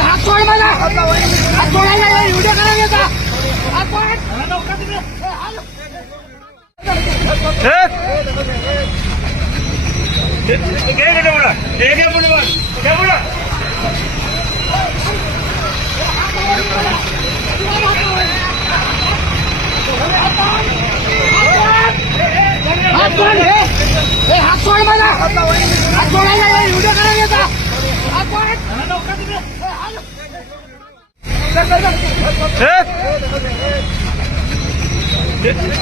હાથ કોણ બધા હાથ કોણ વીડિયો કરાવ્યો હતા હાથ કોણ હાલો கேட்கட்டும் மேடம் கேட்க பண்ணுவாங்க கேட்கலாம் હાથ કોણ હે એ હાથ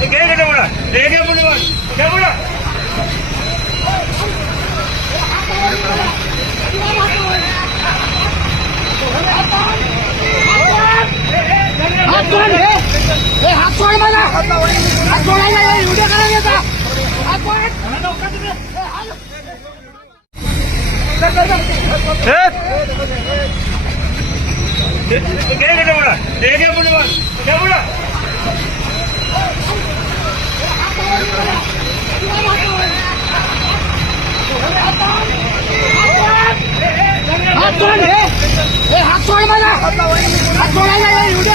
કે કે બોલા કે કે બોલા કે બોલા হাত চড়াই মানে হাত চড়াই উঠে